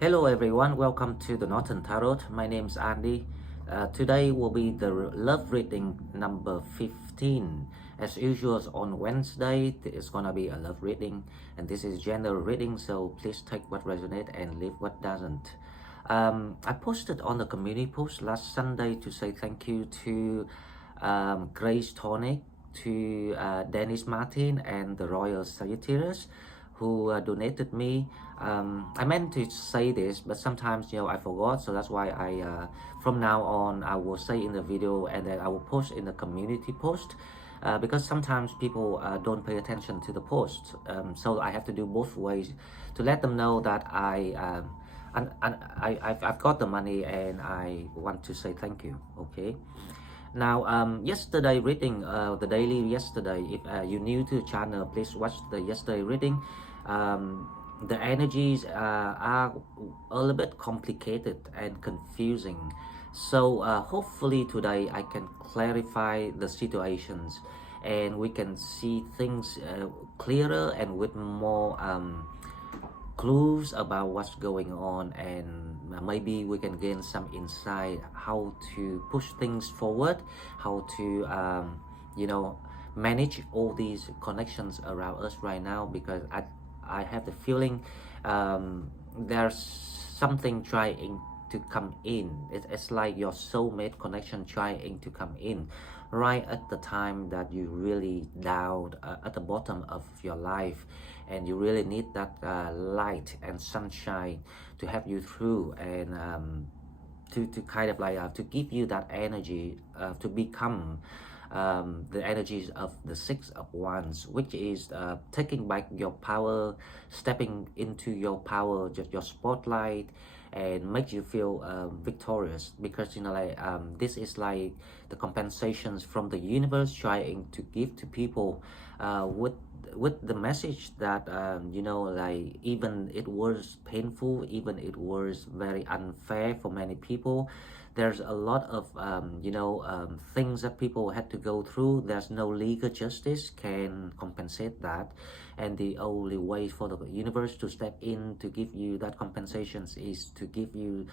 Hello everyone, welcome to the Northern Tarot. My name is Andy. Today will be the love reading number 15. As usual on Wednesday, it's gonna be a love reading, and this is general reading, so please take what resonates and leave what doesn't. I posted on the community post last Sunday to say thank you to Grace Tonic, to Dennis Martin and the Royal Sagittarius who donated me. I meant to say this, but sometimes I forgot, so that's why from now on I will say in the video and then I will post in the community post. Because sometimes people don't pay attention to the post, so I have to do both ways to let them know that I've got the money and I want to say thank you. Okay. Now, yesterday reading, the daily yesterday, if you're new to the channel, please watch the yesterday reading. The energies are a little bit complicated and confusing. So hopefully today I can clarify the situations and we can see things clearer and with more clues about what's going on, and maybe we can gain some insight how to push things forward, how to manage all these connections around us right now, because I have the feeling there's something trying to come in. It's like your soulmate connection trying to come in right at the time that you really down at the bottom of your life, and you really need that light and sunshine to help you through, and to kind of like to give you that energy to become the energies of the Six of Wands, which is taking back your power, stepping into your power, just your spotlight, and makes you feel victorious, because this is like the compensations from the universe trying to give to people with the message that like even it was painful, even it was very unfair for many people. There's a lot of things that people had to go through. There's no legal justice can compensate that, and the only way for the universe to step in to give you that compensations is to give you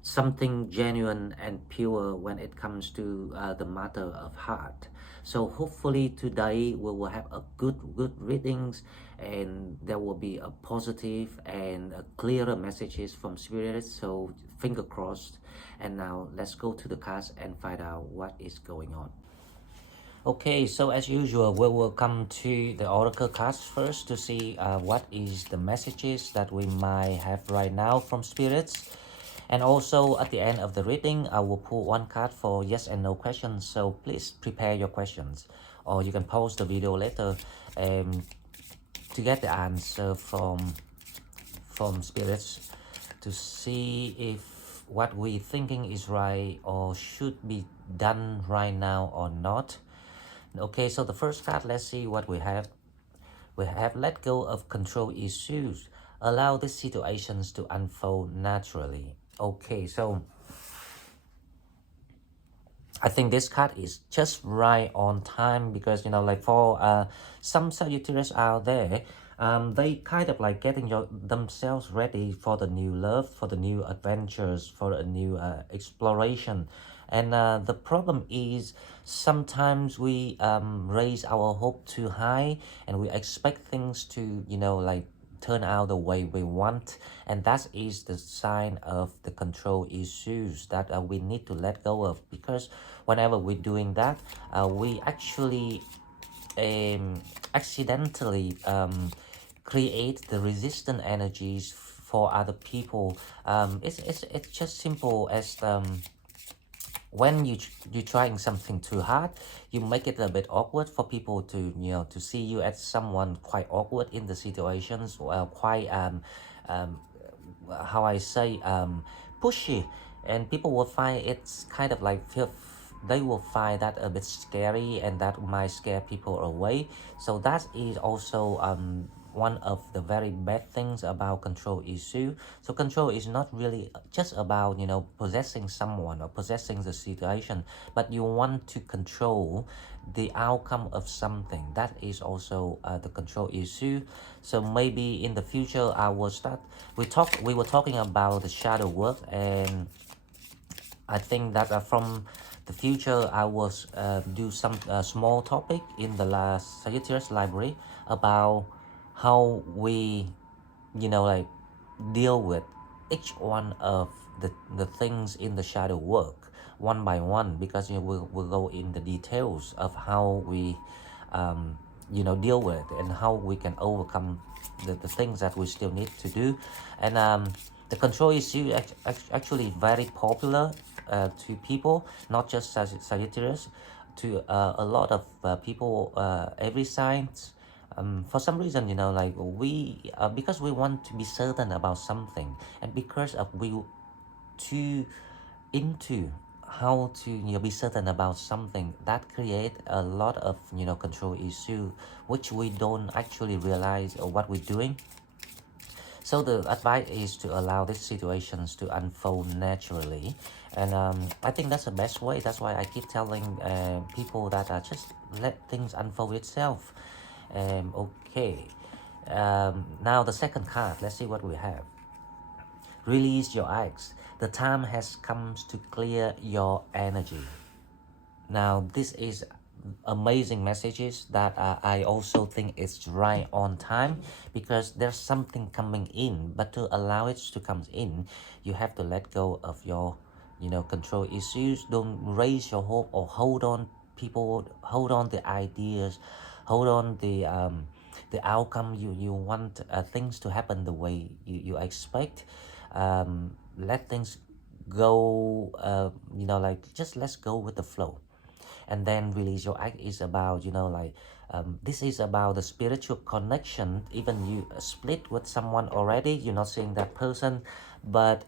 something genuine and pure when it comes to the matter of heart. So hopefully today we will have a good readings, and there will be a positive and a clearer messages from spirits, so finger crossed. And now let's go to the cards and find out what is going on. Okay, so as usual, we will come to the oracle cards first to see what is the messages that we might have right now from spirits. And also at the end of the reading, I will pull one card for yes and no questions. So please prepare your questions, or you can pause the video later to get the answer from spirits, to see if what we're thinking is right or should be done right now or not. Okay, so the first card, let's see what we have. We have let go of control issues. Allow these situations to unfold naturally. Okay, so I think this card is just right on time, because like for some Sagittarius out there, they kind of like getting themselves ready for the new love, for the new adventures, for a new exploration. And the problem is sometimes we raise our hope too high, and we expect things to like turn out the way we want, and that is the sign of the control issues that we need to let go of, because whenever we're doing that, we actually accidentally create the resistant energies for other people. It's just simple as when you're trying something too hard, you make it a bit awkward for people to to see you as someone quite awkward in the situations, quite how I say pushy, and people will find it's kind of like they will find that a bit scary, and that might scare people away. So that is also one of the very bad things about control issue. So control is not really just about, you know, possessing someone or possessing the situation, but you want to control the outcome of something. That is also the control issue. So maybe in the future I will start, we were talking about the shadow work, and I think that from the future I will do some small topic in the last Sagittarius library about how we, you know, like deal with each one of the things in the shadow work one by one, because you know, we'll go in the details of how we you know, deal with it and how we can overcome the things that we still need to do. And the control issue actually very popular to people, not just Sagittarius, to a lot of people, every signs. For some reason, you know, like we because we want to be certain about something, and because of we too into how to, you know, be certain about something, that create a lot of, you know, control issue, which we don't actually realize what we're doing. So the advice is to allow these situations to unfold naturally, and I think that's the best way. That's why I keep telling people that just let things unfold itself. Okay, now the second card. Let's see what we have. Release your eggs. The time has come to clear your energy. Now this is amazing messages that I also think it's right on time, because there's something coming in, but to allow it to come in, you have to let go of your, you know, control issues. Don't raise your hope or hold on people, hold on the ideas, hold on the outcome you want things to happen the way you expect. Let things go, you know, like just let's go with the flow. And then release your act is about, you know, like this is about the spiritual connection. Even you split with someone already, you're not seeing that person, but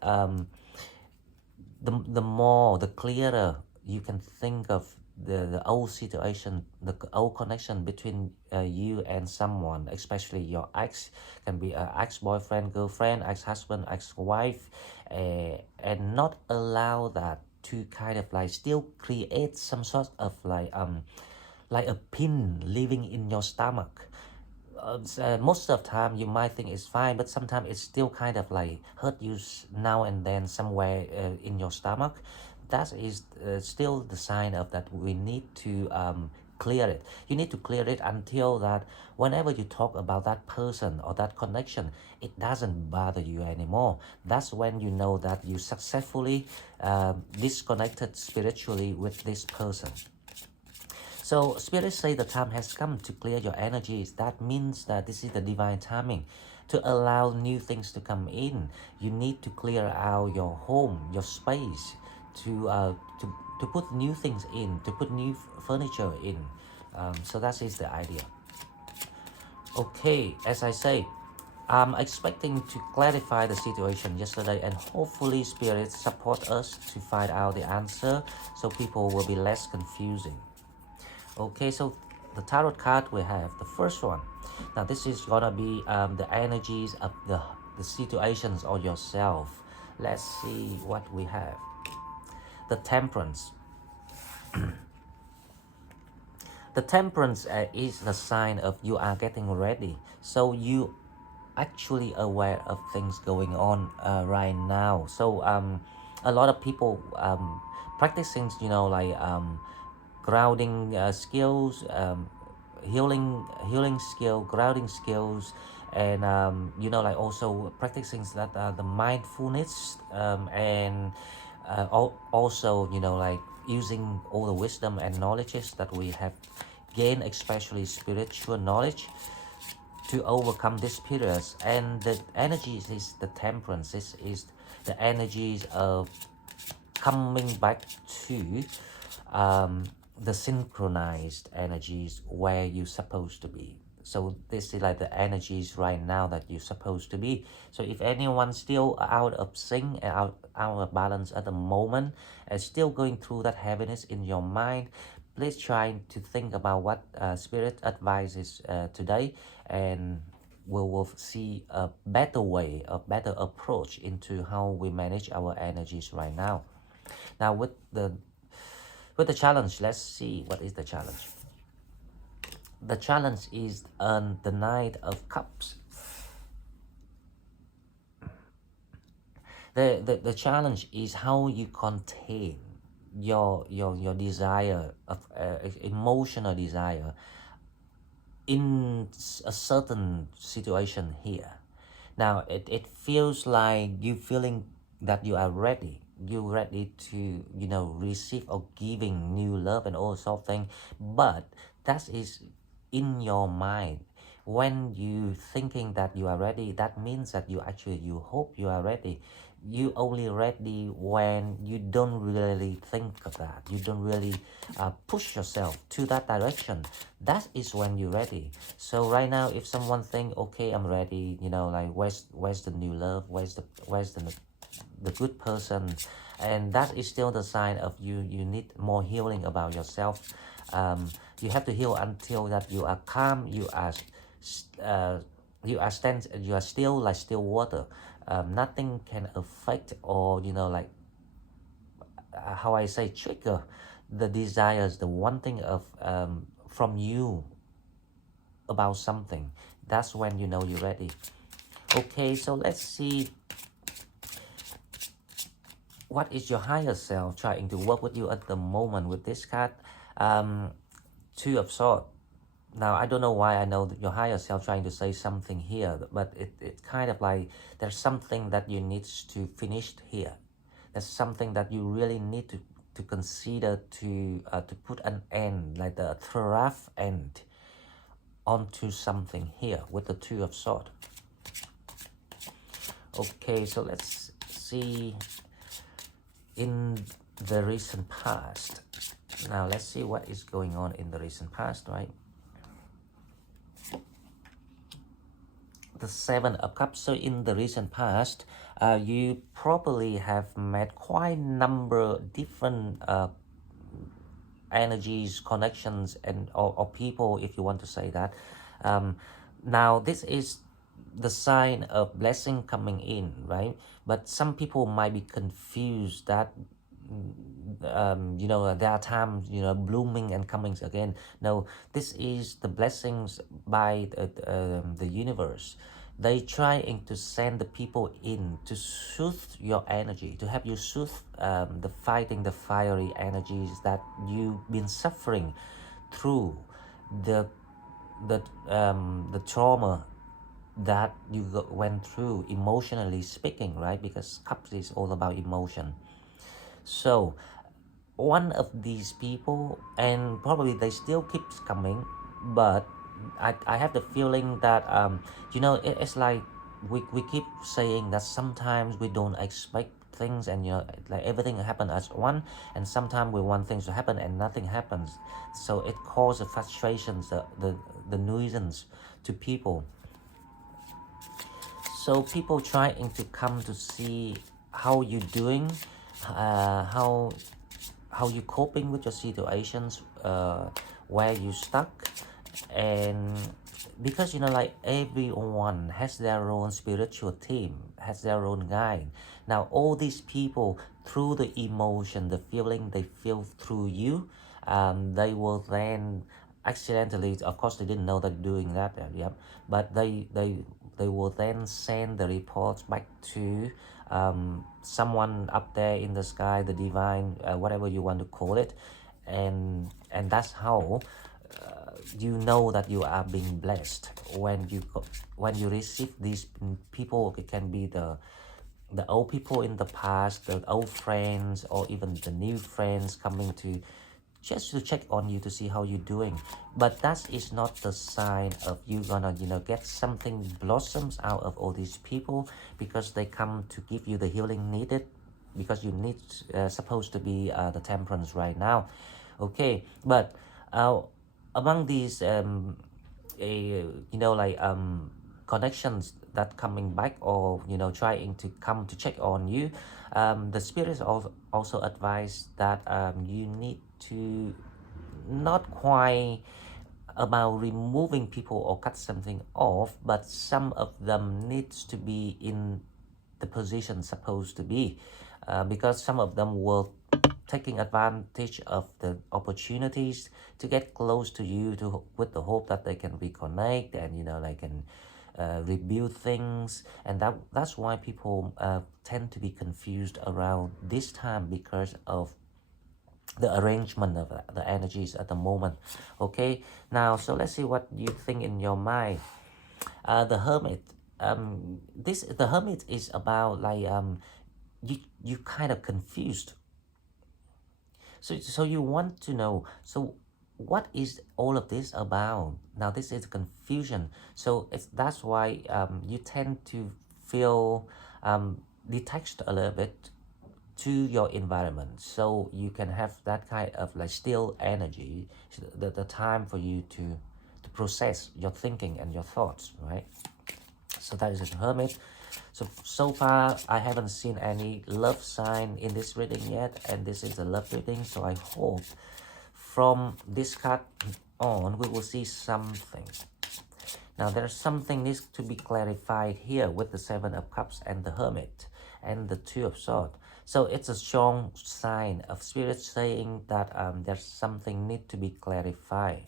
the more, the clearer you can think of the old situation, the old connection between you and someone, especially your ex, can be an ex-boyfriend, girlfriend, ex-husband, ex-wife, and not allow that to kind of like still create some sort of like a pin living in your stomach. Most of the time you might think it's fine, but sometimes it's still kind of like hurt you now and then somewhere in your stomach. That is still the sign of that we need to clear it. You need to clear it until that whenever you talk about that person or that connection, it doesn't bother you anymore. That's when you know that you successfully disconnected spiritually with this person. So spirits say the time has come to clear your energies. That means that this is the divine timing to allow new things to come in. You need to clear out your home, your space, to to put new things in, to put new furniture in. So that is the idea. Okay, as I say, I'm expecting to clarify the situation yesterday, and hopefully spirits support us to find out the answer, so people will be less confusing. Okay, so the tarot card we have, the first one. Now this is gonna be the energies of the situations or yourself. Let's see what we have. The Temperance. The Temperance is the sign of you are getting ready. So you actually aware of things going on right now. So a lot of people practicing, you know, like grounding skills, healing skill, grounding skills, and you know, like also practicing that the mindfulness, and also, you know, like using all the wisdom and knowledges that we have gained, especially spiritual knowledge, to overcome these periods. And the energies is the Temperance. This is the energies of coming back to the synchronized energies where you're supposed to be. So this is like the energies right now that you're supposed to be. So if anyone's still out of sync and out of balance at the moment, and still going through that heaviness in your mind, please try to think about what spirit advises today, and will see a better way, a better approach into how we manage our energies right now. Now with the challenge, let's see what is the challenge. The challenge is the Knight of Cups. The challenge is how you contain your desire of emotional desire in a certain situation here. Now it feels like you feeling that you are ready. You're ready to, you know, receive or giving new love and all sort of thing, but that is in your mind. When you thinking that you are ready, that means that you actually, you hope you are ready. You only ready when you don't really think of that. You don't really push yourself to that direction. That is when you're ready. So right now, if someone think, okay, I'm ready, you know, like where's the new love, where's the good person, and that is still the sign of you need more healing about yourself. You have to heal until that you are calm, uh, you are still like still water. Nothing can affect or, you know, like how I say, trigger the desires, the wanting of from you about something. That's when you know you're ready. Okay, so let's see, what is your higher self trying to work with you at the moment with this card? um Two of Swords. Now I don't know why I know that your higher self trying to say something here, but it's kind of like there's something that you need to finish here. There's something that you really need to consider to put an end, like the rough end onto something here with the Two of Swords. Okay, so let's see in the recent past. Now let's see what is going on in the recent past, right? The Seven of Cups. So in the recent past, you probably have met quite number different energies, connections, and or people, if you want to say that. Now this is the sign of blessing coming in, right? But some people might be confused that you know, there are times, you know, blooming and comings again. No, this is the blessings by the universe. They trying to send the people in to soothe your energy, to help you soothe the fighting, the fiery energies that you've been suffering through the the trauma that you went through, emotionally speaking, right? Because cups is all about emotion. So one of these people, and probably they still keeps coming, but I have the feeling that you know, it's like we keep saying that sometimes we don't expect things, and you know, like everything happen as one, and sometimes we want things to happen and nothing happens. So it causes frustrations, the nuisance to people. So people trying to come to see how you doing, how you coping with your situations, where you stuck. And because, you know, like everyone has their own spiritual team, has their own guide. Now all these people, through the emotion, the feeling they feel through you, they will then accidentally, of course they didn't know they're doing that, yeah, but they will then send the reports back to someone up there in the sky, the divine, whatever you want to call it. And that's how you know that you are being blessed when when you receive these people. It can be the old people in the past, the old friends, or even the new friends coming to just to check on you to see how you're doing. But that is not the sign of you gonna, you know, get something blossoms out of all these people, because they come to give you the healing needed, because you need supposed to be the temperance right now. Okay, but among these you know, like connections that coming back, or, you know, trying to come to check on you, the spirits also advise that you need to not quite about removing people or cut something off, but some of them needs to be in the position supposed to be, because some of them were taking advantage of the opportunities to get close to you with the hope that they can reconnect and they can rebuild things, and that's why people tend to be confused around this time because of the arrangement of the energies at the moment. Okay, now so let's see what you think in your mind. The Hermit, the Hermit is about like you kind of confused, so you want to know, so what is all of this about? Now this is confusion, so that's why you tend to feel detached a little bit to your environment, so you can have that kind of like still energy, the time for you to process your thinking and your thoughts, right? So that is a Hermit. So far I haven't seen any love sign in this reading yet, and this is a love reading, so I hope from this card on we will see something. Now there's something needs to be clarified here with the Seven of Cups and the Hermit and the Two of Swords. So it's a strong sign of spirit saying that there's something need to be clarified.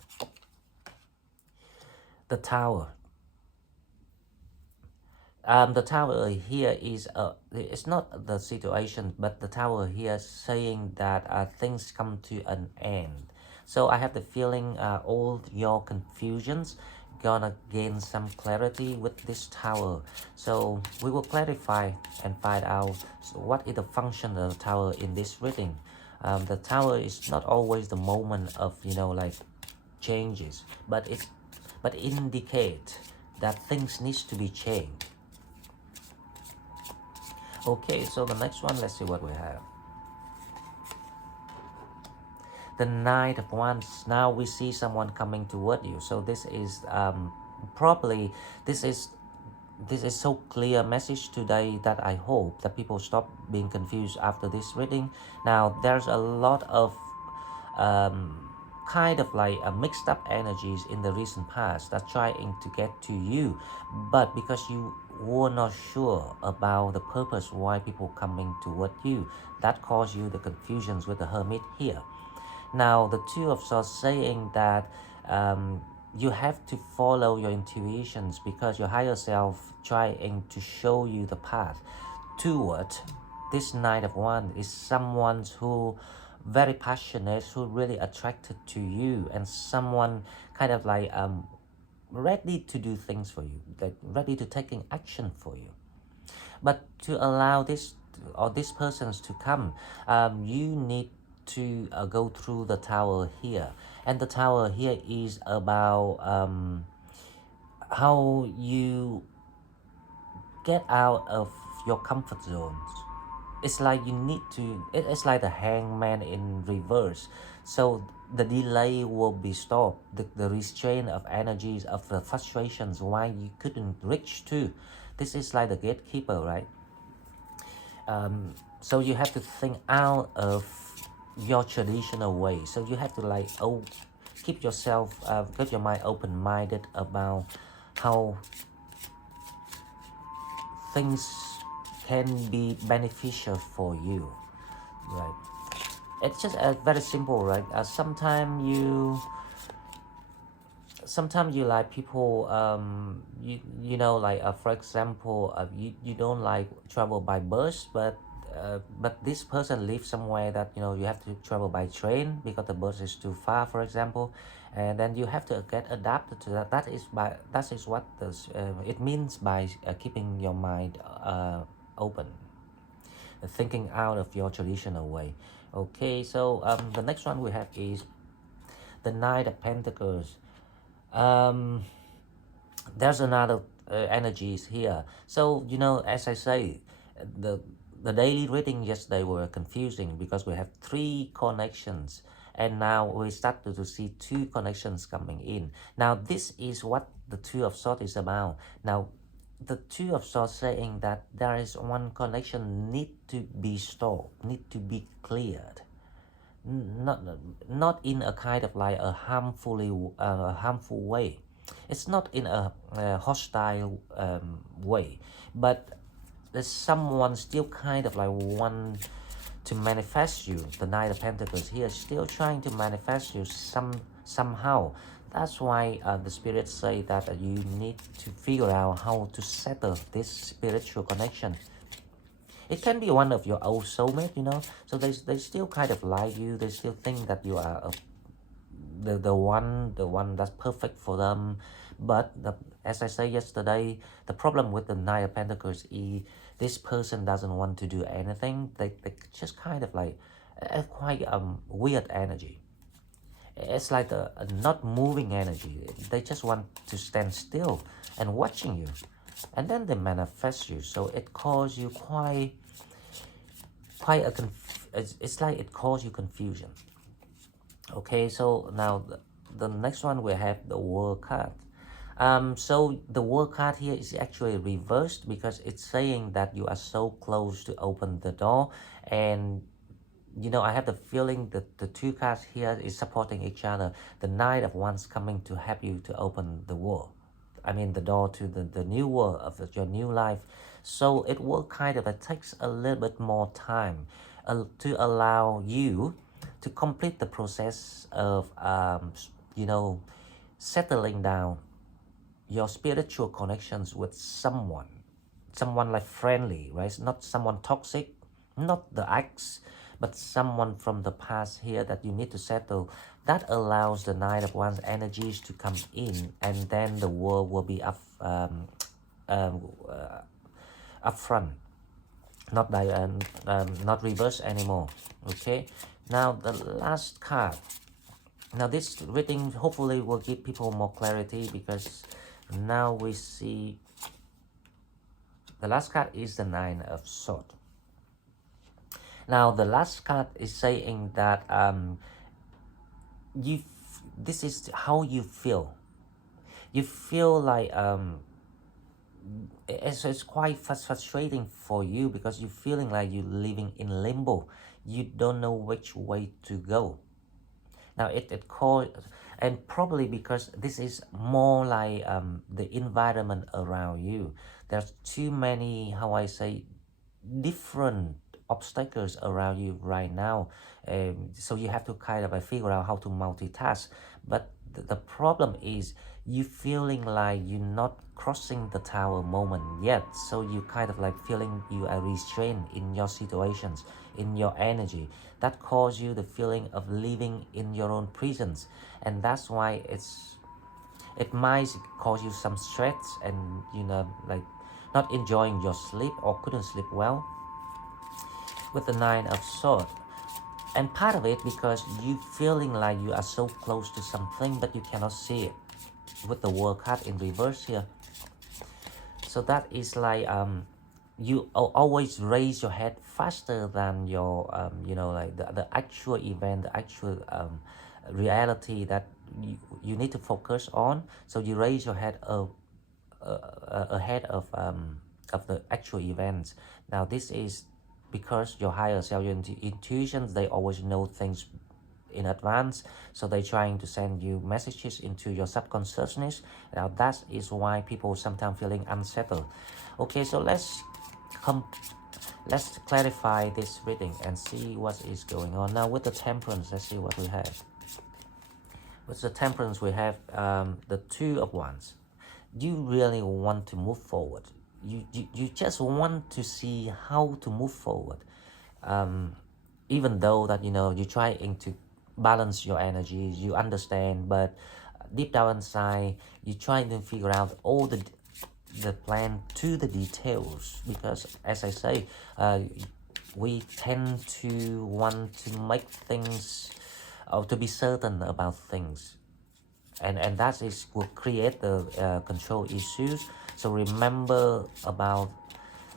The Tower. The Tower here is it's not the situation, but the Tower here saying that things come to an end. So I have the feeling all your confusions gonna gain some clarity with this Tower. So we will clarify and find out what is the function of the Tower in this reading. The Tower is not always the moment of like changes, but indicate that things needs to be changed. Okay, so the next one, let's see what we have. The Knight of Wands. Now we see someone coming toward you. So this is probably this is so clear message today that I hope that people stop being confused after this reading. Now there's a lot of kind of like mixed up energies in the recent past that trying to get to you, but because you were not sure about the purpose why people coming toward you, that caused you the confusions with the Hermit here. Now the Two of Swords saying that you have to follow your intuitions because your higher self trying to show you the path toward this Knight of Wands is someone who very passionate, who really attracted to you, and someone kind of like ready to do things for you, like ready to taking action for you. But to allow this or these persons to come, you need to go through the Tower here, and the Tower here is about how you get out of your comfort zones. It's like you need to, it's like the Hangman in reverse. So the delay will be stopped, the restraint of energies, of the frustrations why you couldn't reach to. This is like the gatekeeper, right? So you have to think out of your traditional way. So you have to like keep yourself, keep your mind open-minded about how things can be beneficial for you, right? It's just very simple, right? Sometimes you like people, like for example, you don't like travel by bus, but this person lives somewhere that you have to travel by train because the bus is too far, for example, and then you have to get adapted to that. That is what it means by keeping your mind open, thinking out of your traditional way. Okay, so the next one we have is the Knight of Pentacles. There's another energies here. So as I say, the daily reading yesterday were confusing because we have 3 connections, and now we started to see 2 connections coming in. Now this is what the Two of Swords is about. Now the Two of Swords saying that there is one connection need to be stopped, need to be cleared. not not in a kind of like a harmful way. It's not in a hostile way, but there's someone still kind of like want to manifest you. The Knight of Pentacles here is still trying to manifest you somehow. That's why the spirits say that you need to figure out how to settle this spiritual connection. It can be one of your old soulmate, you know. So they still kind of like you. They still think that you are the one that's perfect for them. But as I said yesterday, the problem with the Knight of Pentacles is this person doesn't want to do anything. They just kind of like quite weird energy. It's like a not moving energy. They just want to stand still and watching you, and then they manifest you. So it causes you quite a it's like it causes you confusion. Okay, so now the next one we have the World card. So the World card here is actually reversed because it's saying that you are so close to open the door, and you know, I have the feeling that the two cards here is supporting each other. The Knight of Wands coming to help you to open the world. I mean, the door to the new world of your new life. So it will kind of, it takes a little bit more time to allow you to complete the process of, you know, settling down your spiritual connections with someone like friendly, right? Not someone toxic, not the ex, but someone from the past here that you need to settle. That allows the Knight of Wands energies to come in, and then the world will be um, up front, not reverse anymore. Okay, now the last card. Now this reading hopefully will give people more clarity, because now we see the last card is the Nine of Swords. Now the last card is saying that this is how you feel. You feel like it's quite frustrating for you, because you're feeling like you're living in limbo. You don't know which way to go. Now it calls, and probably because this is more like the environment around you. There's too many, how I say, different obstacles around you right now. So you have to kind of figure out how to multitask. But the problem is you feeling like you're not crossing the tower moment yet. So you kind of like feeling you are restrained in your situations, in your energy. That causes you the feeling of living in your own prisons. And that's why it might cause you some stress, and you know, like not enjoying your sleep or couldn't sleep well with the Nine of Swords. And part of it because you feeling like you are so close to something, but you cannot see it with the World card in reverse here. So that is like you always raise your head faster than your you know, like the actual event, the actual reality that you need to focus on. So you raise your head ahead of the actual events. Now this is because your higher self, your intuitions, they always know things in advance, so they're trying to send you messages into your subconsciousness. Now that is why people sometimes feeling unsettled. Okay, so let's clarify this reading and see what is going on. Now with the Temperance, let's see what we have. With the Temperance, we have the Two of Wands. You really want to move forward. You just want to see how to move forward, even though that, you know, you're trying to balance your energies, you understand, but deep down inside you're trying to figure out all the plan to the details. Because as I say, we tend to want to make things, or to be certain about things, and that is will create the control issues. So remember about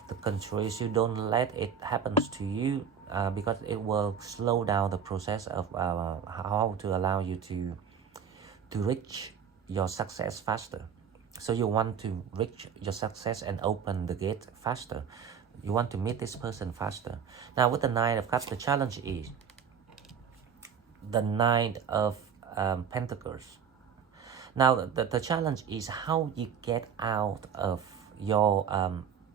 the control issue. Don't let it happen to you, because it will slow down the process of how to allow you to reach your success faster. So you want to reach your success and open the gate faster. You want to meet this person faster. Now with the Nine of Cups, the challenge is the Knight of Pentacles. Now, the challenge is how you get out of your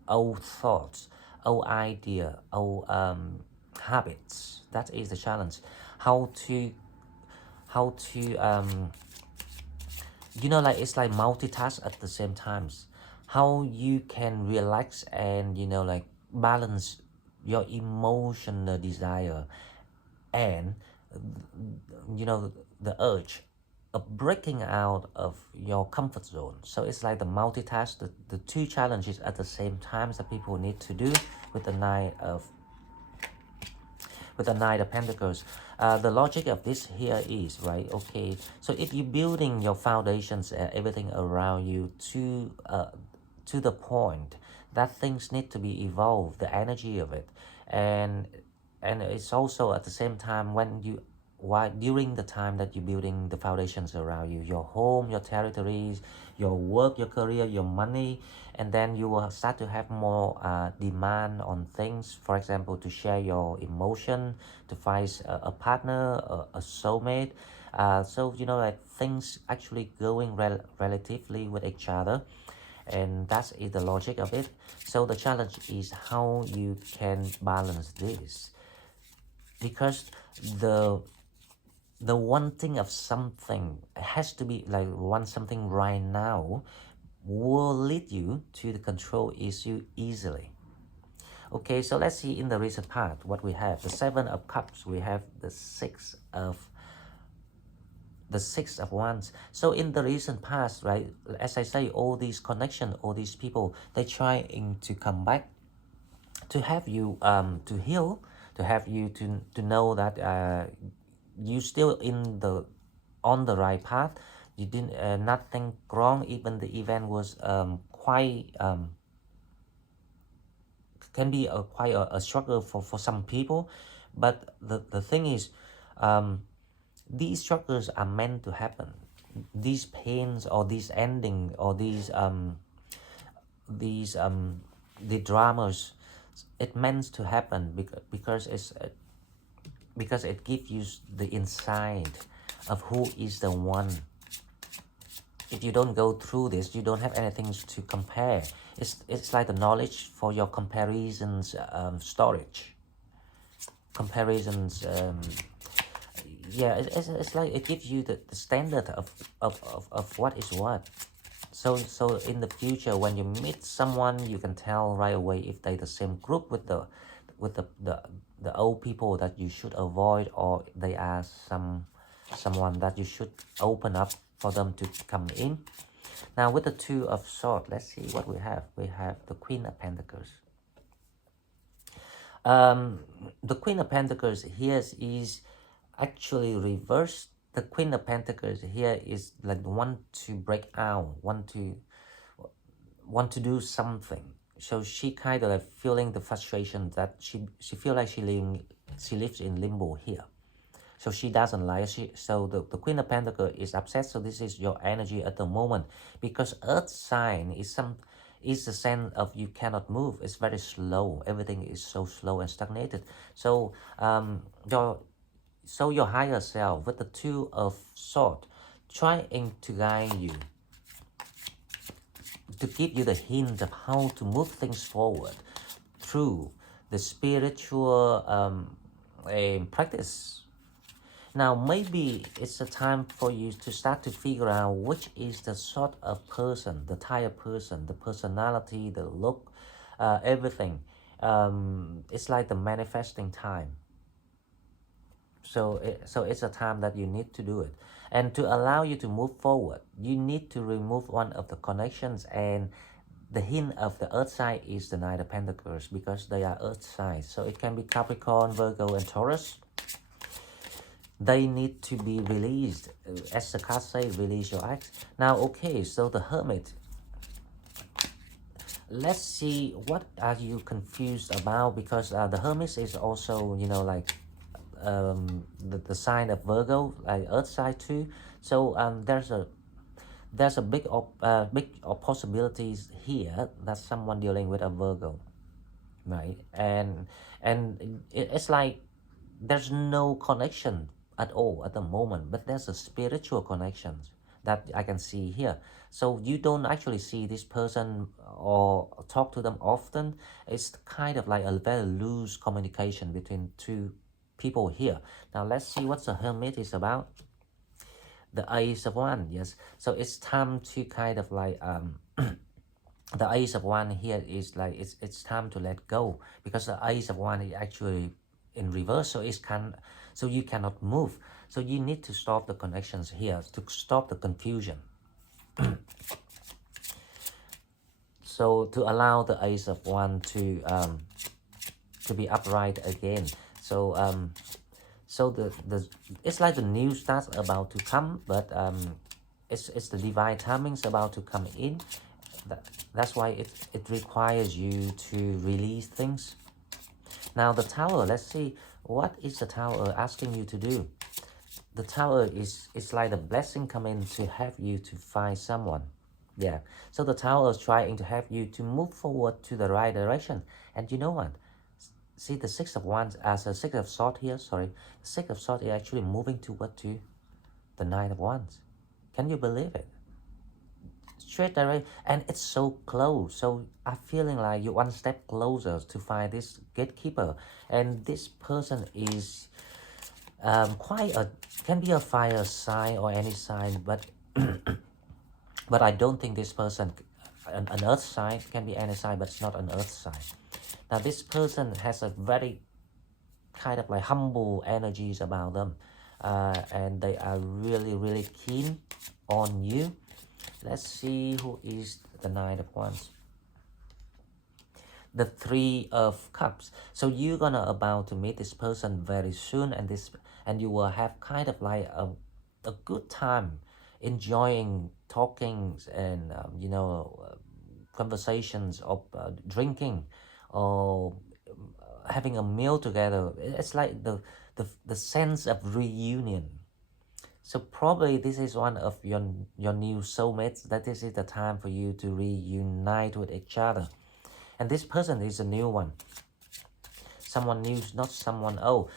old thoughts, old idea, old habits. That is the challenge. How to, how to, you know, like it's like multitask at the same times. How you can relax and, you know, like balance your emotional desire and, you know, the urge of breaking out of your comfort zone. So it's like the multitask, the two challenges at the same time that people need to do with the Knight of Pentacles. The logic of this here is, right, okay, so if you're building your foundations, everything around you to the point that things need to be evolved, the energy of it, and it's also at the same time when you, while during the time that you're building the foundations around you, your home, your territories, your work, your career, your money, and then you will start to have more demand on things, for example, to share your emotion, to find a partner, a soulmate. So you know that things actually going relatively with each other, and that is the logic of it. So the challenge is how you can balance this, because the the wanting of something has to be like want something right now will lead you to the control issue easily. Okay, so let's see in the recent part what we have. The Seven of Cups, we have the Six of Wands. So in the recent past, right, as I say, all these connections, all these people, they trying to come back to have you to heal, to have you to know that you still in the on the right path. You didn't nothing wrong, even the event was quite can be quite a struggle for some people, but the thing is, these struggles are meant to happen. These pains or these ending or these the dramas, it meant to happen because it gives you the insight of who is the one. If you don't go through this, you don't have anything to compare. It's like the knowledge for your comparisons storage. Comparisons, yeah, it's like it gives you the standard of what is what. So in the future, when you meet someone, you can tell right away if they're the same group with the old people that you should avoid, or they are someone that you should open up for them to come in. Now with the Two of Swords, let's see what we have. We have the Queen of Pentacles. The Queen of Pentacles here is actually reversed. The Queen of Pentacles here is like want to break out, want to do something. So she kind of like feeling the frustration that she feel like she lives in limbo here. So she doesn't like so the Queen of Pentacles is upset. So this is your energy at the moment, because Earth sign is the sense of you cannot move. It's very slow. Everything is so slow and stagnated. So your higher self with the Two of Swords trying to guide you, to give you the hint of how to move things forward through the spiritual practice. Now maybe it's a time for you to start to figure out which is the sort of person, the type of person, the personality, the look, everything. It's like the manifesting time. So it's a time that you need to do it. And to allow you to move forward, you need to remove one of the connections, and the hint of the earth sign is the Knight of Pentacles, because they are earth signs. So it can be Capricorn, Virgo, and Taurus. They need to be released. As the card says, release your ex. Now, okay, so the Hermit. Let's see, what are you confused about? Because the Hermit is also, you know, like the sign of Virgo, like earth sign too. So there's a big possibilities here that someone dealing with a Virgo, right? And it's like there's no connection at all at the moment, but there's a spiritual connection that I can see here. So you don't actually see this person or talk to them often. It's kind of like a very loose communication between two people here. Now let's see what the Hermit is about. The Ace of Wands, yes. So it's time to kind of like the Ace of Wands here is like it's time to let go, because the Ace of Wands is actually in reverse, so so you cannot move. So you need to stop the connections here to stop the confusion. So to allow the Ace of Wands to be upright again. So so the it's like the new start's about to come, but it's the divine timing's about to come in. That's why it requires you to release things. Now the Tower, let's see, what is the Tower asking you to do? The Tower is like the blessing coming to have you to find someone. Yeah, so the Tower is trying to have you to move forward to the right direction. And you know what? See the Six of Wands as a Six of Swords here, sorry. The Six of Swords is actually moving toward to the Nine of Wands. Can you believe it? Straight direct, and it's so close. So I'm feeling like you're one step closer to find this gatekeeper. And this person is quite a, can be a fire sign or any sign, but but I don't think this person, an earth sign, can be any sign, but it's not an earth sign. Now this person has a very kind of like humble energies about them, and they are really keen on you. Let's see who is the Knight of Wands. The Three of Cups. So you're gonna about to meet this person very soon, and you will have kind of like a good time enjoying talking and conversations or drinking or having a meal together. It's like the sense of reunion. So probably this is one of your new soulmates, that this is the time for you to reunite with each other. And this person is a new one. Someone new, not someone old.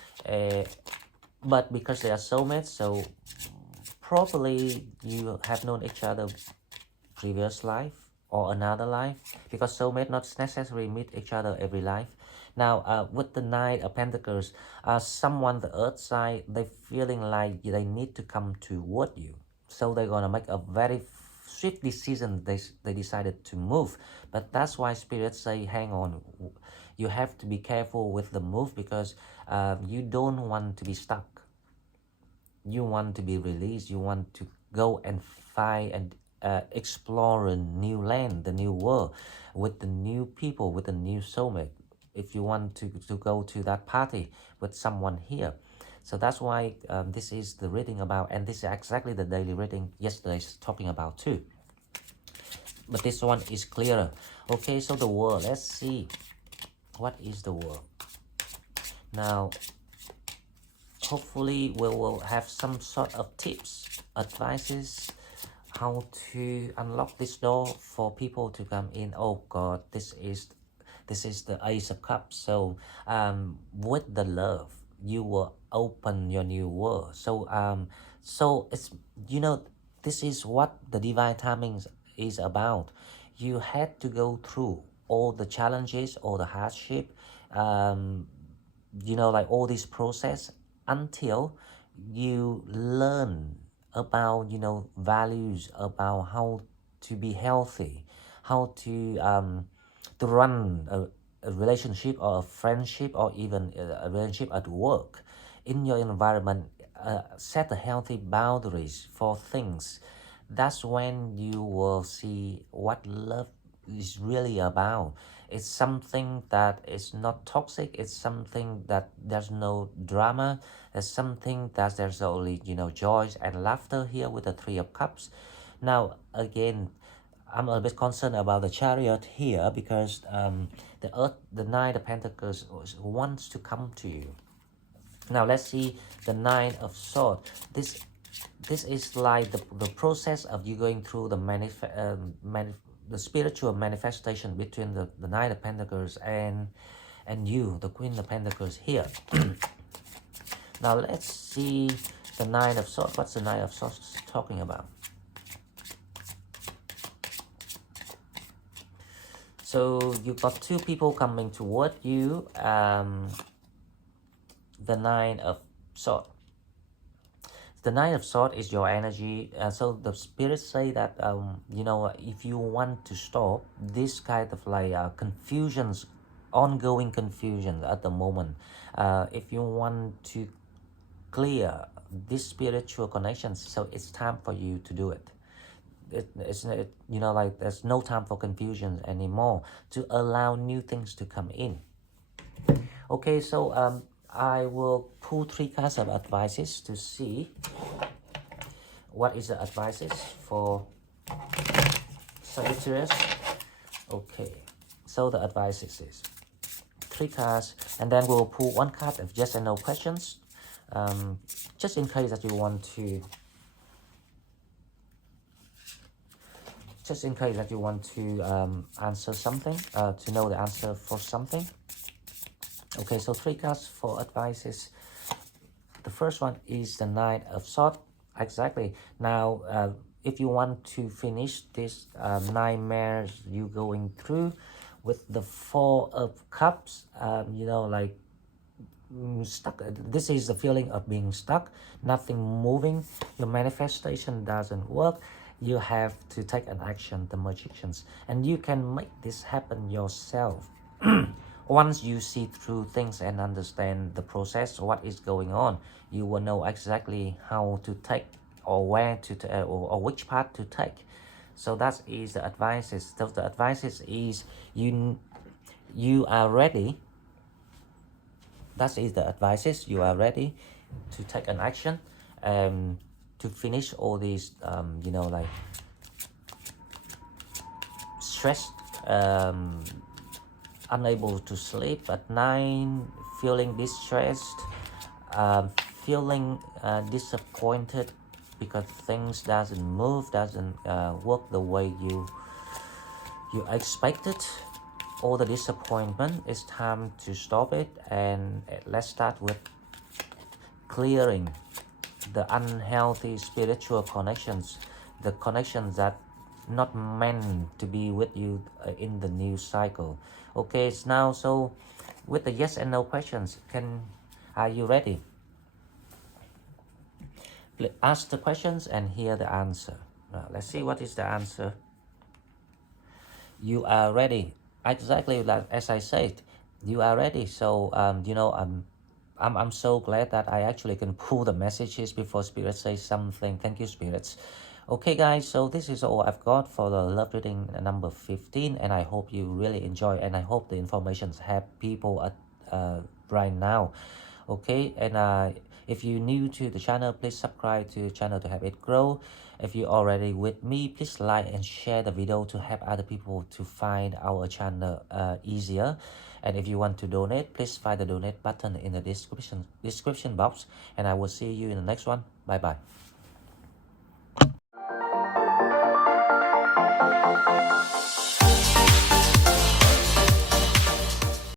But because they are soulmates, so probably you have known each other previous life or another life, because soulmate not necessarily meet each other every life. Now with the Knight of Pentacles, someone the earth side, they feeling like they need to come toward you, so they're gonna make a very swift decision. They decided to move, but that's why spirits say hang on, you have to be careful with the move, because you don't want to be stuck. You want to be released. You want to go and find and explore a new land, the new world, with the new people, with the new soulmate. If you want to go to that party with someone here. So that's why this is the reading about, and this is exactly the daily reading yesterday's talking about too. But this one is clearer. Okay, so the world, let's see. What is the world? Now, hopefully we will have some sort of tips, advices, how to unlock this door for people to come in. Oh God, this is the Ace of Cups. So with the love, you will open your new world. So so it's, this is what the divine timing is about. You had to go through all the challenges, all the hardship, like all this process, until you learn about values, about how to be healthy, how to run a relationship or a friendship, or even a relationship at work, in your environment. Set a healthy boundaries for things. That's when you will see what love is really about. It's something that is not toxic. It's something that there's no drama. It's something that there's only joy and laughter here with the Three of Cups. Now again, I'm a bit concerned about the Chariot here, because the Knight of Pentacles wants to come to you. Now let's see the Nine of Swords. This is like the process of you going through the spiritual manifestation between the Knight of Pentacles and you, the Queen of Pentacles here. Now let's see the Nine of Swords. What's the Nine of Swords talking about? So you got two people coming toward you. The Nine of Swords. The Nine of Swords is your energy. So the spirits say that you know, if you want to stop this kind of like confusions, ongoing confusion at the moment, if you want to clear these spiritual connections, so it's time for you to do it. You know, like there's no time for confusion anymore, to allow new things to come in. Okay, so I will pull 3 cards of advices to see what is the advices for Sagittarius. Okay, so the advices is 3 cards, and then we'll pull 1 card of yes and no questions, just in case that you want to, answer something, to know the answer for something. Okay, so 3 cards for advices. The first one is the Knight of Swords. Exactly. Now, if you want to finish this nightmares you going through with the 4 of Cups, you know, like stuck. This is the feeling of being stuck, nothing moving. Your manifestation doesn't work. You have to take an action, the magicians, and you can make this happen yourself. Once you see through things and understand the process, what is going on, you will know exactly how to take, or where to or which path to take. So that is the advices. So the advices is you are ready. That is the advices. You are ready to take an action, to finish all these you know, like stressed, unable to sleep at night, feeling distressed, feeling disappointed because things doesn't move, doesn't work the way you expected. All the disappointment, it's time to stop it, and let's start with clearing the unhealthy spiritual connections, the connections that not meant to be with you in the new cycle. Okay, it's now, so with the yes and no questions, are you ready? Ask the questions and hear the answer. Now, let's see what is the answer. You are ready. Exactly like as I said, you are ready. So you know, I'm so glad that I actually can pull the messages before Spirit says something. Thank you, Spirits. Okay, guys, so this is all I've got for the love reading number 15, and I hope you really enjoy, and I hope the information help people at right now. Okay, and if you're new to the channel, please subscribe to the channel to help it grow. If you're already with me, please like and share the video to help other people to find our channel easier. And if you want to donate, please find the donate button in the description box, and I will see you in the next one. Bye bye.